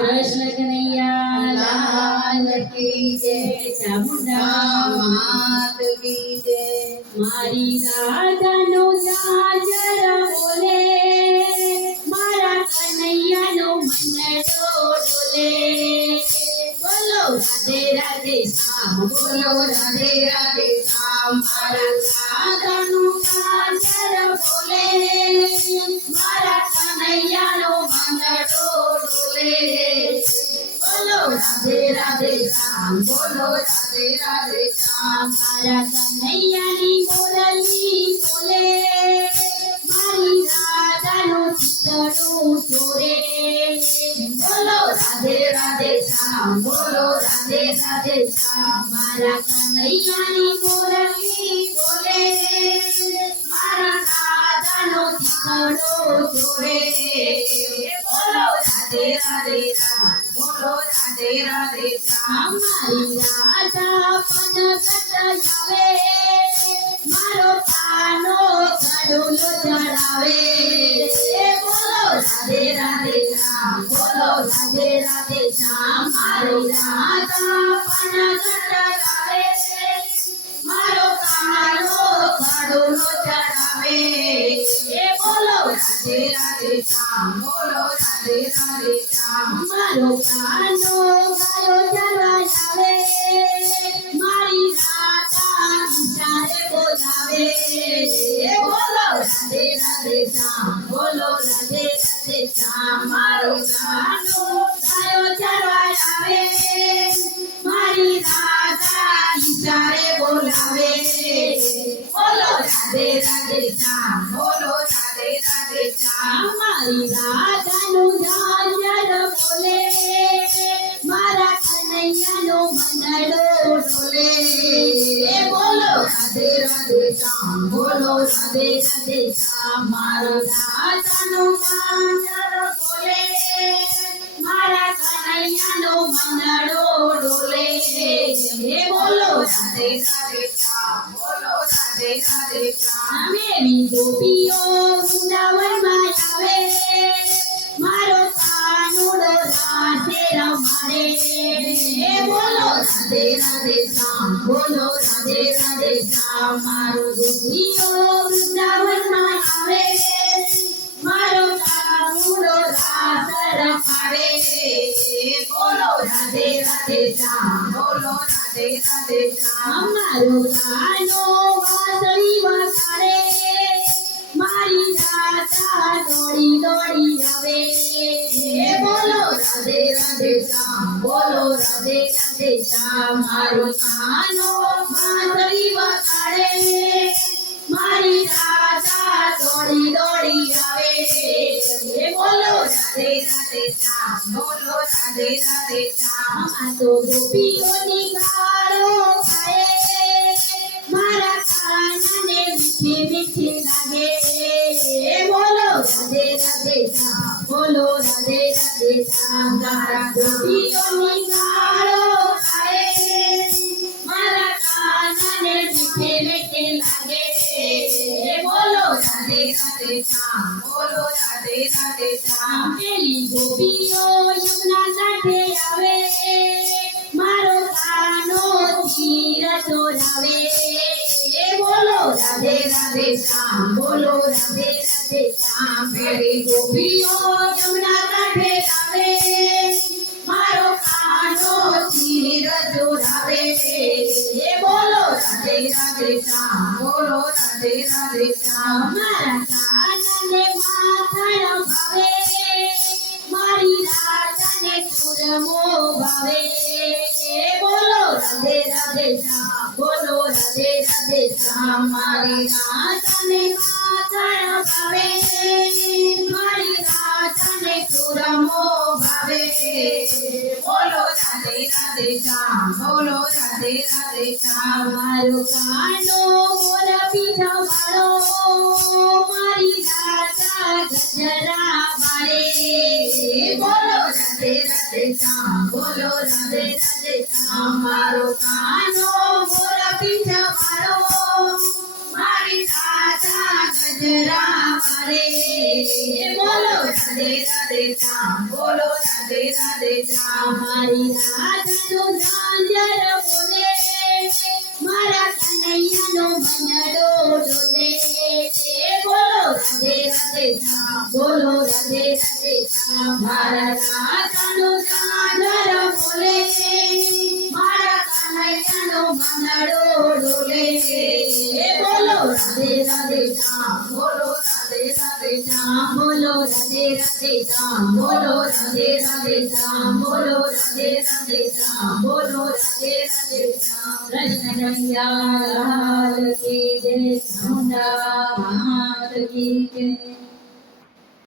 कृष्ण कन्हैया लाल की जय। चामुंडा मात की जय। मारी राधा नो जाजर बोले मारा कन्हैया नो मनडो डोले बोलो राधे राधे श्याम बोलो राधे राधे श्याम। मारा राधा नो जाजर बोले मारा कन्हैया नो मनडो डोले बोलो राधे राधे श्याम बोलो राधे राधे श्याम। मारा कन्हैयानी बोलली बोले मारी राधानो चितड़ो छोरे बोलो राधे राधे श्याम बोलो राधे राधे श्याम मारा कन्हैयानी बोलली बोले मारा राधानो चितड़ो छोरे बोलो राधे राधे श्याम बोलो राधे राधे श्याम। मारी राधा पद कटयावे मारो कानो कड़ुलो जड़ावे बोलो राधे राधे श्याम बोलो राधे राधे श्याम मारी राधा पद कटयावे मारो कानो कड़ुलो जड़ावे बोलो राधे राधे श्याम बोलो राधे राधे श्याम। मारो कानो गायो जरवायावे मारी राधा ईशारे बोलावे बोलो राधे राधे श्याम बोलो राधे राधे श्याम मारो कानो गायो जरवायावे मारी राधा ईशारे बोलावे बोलो राधे राधे श्याम बोलो राधे राधे श्याम। मारी राधा नो जाजर बोले मारा कन्हैया नो मनडो डोले बोलो राधे राधे श्याम बोलो राधे राधे श्याम मारो राधा नो जाजर बोले मारा कन्हैया नो मनडो डोले बोलो राधे राधे श्याम बोलो राधे राधे श्याम। मेरी गोपियो वृंदावन मायावे मारो कानूड़ो राधे रमारे बोलो राधे राधे श्याम बोलो राधे राधे श्याम मारो गोपियो वृंदावन मायावे मारो कानूड़ो राधे रमारे बोलो राधे राधे श्याम बोलो राधे राधे श्याम। मारो कानो वासળી વગાડે મારી રાધા દોડી દોડી આવે બોલો રાધે રાધે શ્યામ બોલો રાધે રાધે શ્યામ મારો કાનો વાસળી વગાડે મારી રાધા દોડી દોડી આવે બોલો રાધે રાધે શ્યામ बोलो राधे राधे श्याम। આ તો ગોપીઓની ગાળો ખાય મારા કાનને મીઠી મીઠી લાગે બોલો રાધે રાધે શ્યામ બોલો રાધે રાધે શ્યામ મારા ગોપીઓની ગાળો ખાય મારા કાનને મીઠી મીઠી લાગે બોલો રાધે રાધે શ્યામ बोलो राधे राधे श्याम। પેલી ગોપીઓ યમુના કાંઠે આવે મારો કાનો તીર દોરાવે બોલો રાધે રાધે શ્યામ બોલો રાધે રાધે શ્યામ પેલી ગોપીઓ યમુના કાંઠે આવે મારો કાનો તીર દોરાવે બોલો રાધે રાધે શ્યામ बोलो राधे राधे श्याम। મારા કાનને માખણ ભાવે મારી રાધાને સુરમો ભાવે બોલો રાધે રાધે શ્યામ બોલો રાધે રાધે શ્યામ મારી રાધાને માખણ ભાવે મારી રાધાને સુરમો ભાવે बोलो राधे राधे श्याम। बोलो राधे राधे श्याम। મારો કાનો મોર પીછા વાળો મારી રાધા ગજરા વાળે બોલો રાધે રાધે શ્યામ બોલો રાધે રાધે શ્યામ મારો કાનો મોર પીછા વાળો મારી રાધા ગજરા ગજરા મારે બોલો રાધે રાધે શ્યામ બોલો રાધે રાધે શ્યામ મારી રાધાનું ઝાંઝર બોલે મારા કનૈયાનો મનડો ડોલે બોલો રાધે રાધે શ્યામ બોલો રાધે રાધે શ્યામ મારા રાધાનું ઝાંઝર બોલે મારા કનૈયાનો મનડો ડોલે બોલો રાધે રાધે શ્યામ બોલો રાધે રાધે શ્યામ બોલો રાધે રાધે શ્યામ બોલો રાધે રાધે શ્યામ બોલો રાધે રાધે શ્યામ બોલો રાધે રાધે શ્યામ કૃષ્ણ કનૈયા લાલ કી જય ચામુંડા માત કી જય